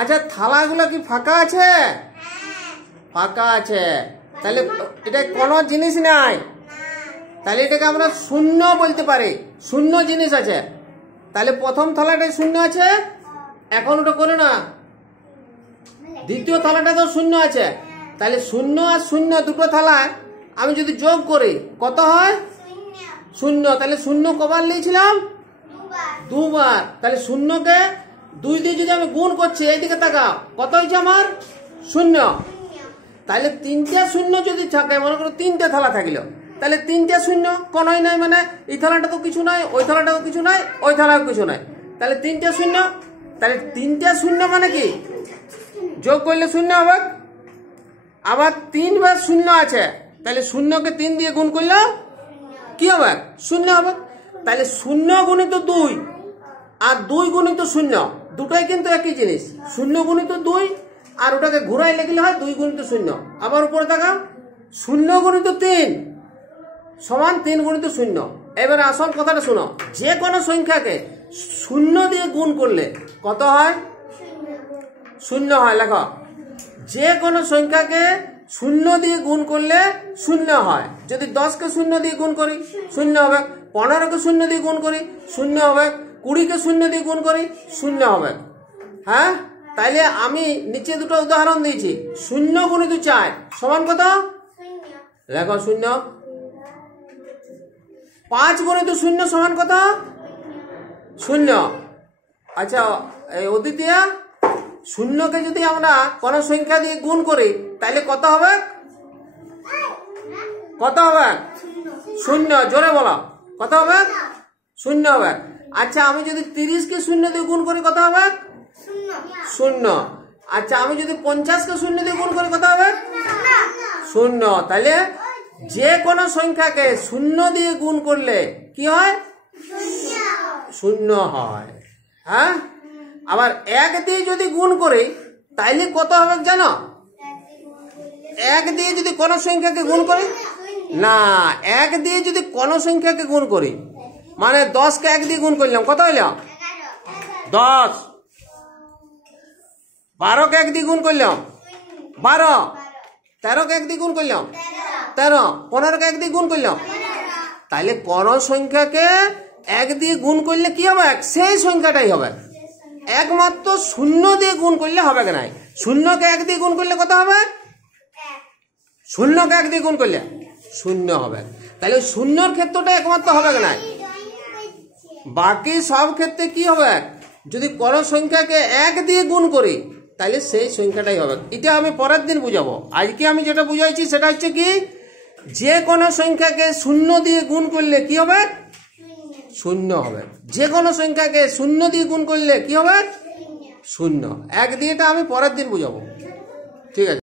আচ্ছা থালাগুলো কি ফাঁকা আছে? ফাঁকা আছে, তাহলে এটা কোনো জিনিস নাই, তাহলে এটাকে আমরা শূন্য বলতে পারি। শূন্য জিনিস আছে, তাহলে প্রথম থালাটাই শূন্য আছে, এখন ওটা করে না। দ্বিতীয় থালাটা তো শূন্য আছে, তাহলে শূন্য আর শূন্য দুটো থালায় আমি যদি যোগ করি কত হয়? শূন্য। তাহলে শূন্য কবার নিয়েছিলাম? দুবার। তাহলে শূন্যকে 2 দিয়ে যদি আমি গুণ করছি, এইদিকে তাকাও, কত হয়েছে আমার? শূন্য। তাহলে 3টে শূন্য যদি থাকে, মনে করো 3টে থালা থাকলো, তাহলে 3টে শূন্য কোনোই নাই, মানে এই থালাটা তো কিছু নাই, ওই থালাটাও কিছু নাই, ওই থালাও কিছু নাই, তাহলে 3টে শূন্য। তাহলে 3টে শূন্য মানে কি? যোগ করলে শূন্য হবে। আবার 3 বার শূন্য আছে, তাহলে শূন্যকে 3 দিয়ে গুণ করলে কি হবে? শূন্য হবে। তাহলে 0 গুণিত 2 আর 2 গুণিত 0 দুটোই কিন্তু একই জিনিস। 0 গুণিত 2 আর ওটাকে ঘুরাই লিখলে হয় 2 গুণিত 0। আবার উপরে তাকাও, 0 গুণিত 3 সমান 3 গুণিত 0। এবারে আসল কথাটা শোনো, যে কোনো সংখ্যাকে 0 দিয়ে গুণ করলে কত হয়? 0 হয়। লেখো, যে কোনো সংখ্যাকে 0 দিয়ে গুণ করলে 0 হয়। যদি 10কে 0 দিয়ে গুণ করি 0 হবে, 15কে 0 দিয়ে গুণ করি 0 হবে, 20কে 0 দিয়ে গুণ করি 0 হবে। হ্যাঁ, তাইলে আমি নিচে দুটো উদাহরণ দিয়েছি। 0 গুণিত 4 সমান কত? লেখো 0। 5 গুণিত 0 সমান কত? 0। আচ্ছা অদ্বিতীয়া, 0কে যদি আমরা কোন সংখ্যা দিয়ে গুণ করি তাহলে কত হবে? কত হবে? 0। জোরে বলো, কত হবে? 0 হবে। আচ্ছা আমি যদি 30কে 0 দিয়ে গুণ করি কত হবে? 0। আচ্ছা আমি যদি 50কে 0 দিয়ে গুণ করি কত হবে? 0। তাহলে যে কোনো সংখ্যাকে 0 দিয়ে গুণ করলে কি হয়? 0 হয়। হ্যাঁ, আবার 1 দিয়ে যদি গুণ করি তাইলে কত হবে জানো? 1 দিয়ে যদি কোনো সংখ্যাকে গুণ করি, না 1 দিয়ে যদি কোনো সংখ্যাকে গুণ করি, মানে 10কে 1 দিয়ে গুণ করলাম কত হইল? 10। 12কে 1 দিয়ে গুণ করলাম 12। 13কে 1 দিয়ে গুণ করলাম 13। 15কে 1 দিয়ে গুণ করলাম। তাইলে কোন সংখ্যাকে 1 দিয়ে গুণ করলে কি হবে? সেই সংখ্যাটাই হবে। একমাত্র 0 দিয়ে গুণ করলে হবে না। 0কে 1 দিয়ে গুণ করলে কত হবে? 0কে 1 দিয়ে গুণ করলে 0 হবে। তাহলে 0-র ক্ষেত্রটা একমাত্র হবে না, বাকি সব ক্ষেত্রে কি হবে? যদি কোন সংখ্যাকে 1 দিয়ে গুণ করি তাহলে সেই সংখ্যাটাই হবে। এটা আমি পরের দিন বুঝাবো। আজকে আমি যেটা বুঝাইছি সেটা হচ্ছে কি, যে কোনো সংখ্যাকে 0 দিয়ে গুণ করলে কি হবে? 0 হবে। যে কোনো সংখ্যাকে 0 দিয়ে গুণ করলে কি হবে? 0। 1 দিয়েটা আমি পরের দিন বুঝাবো। ঠিক আছে।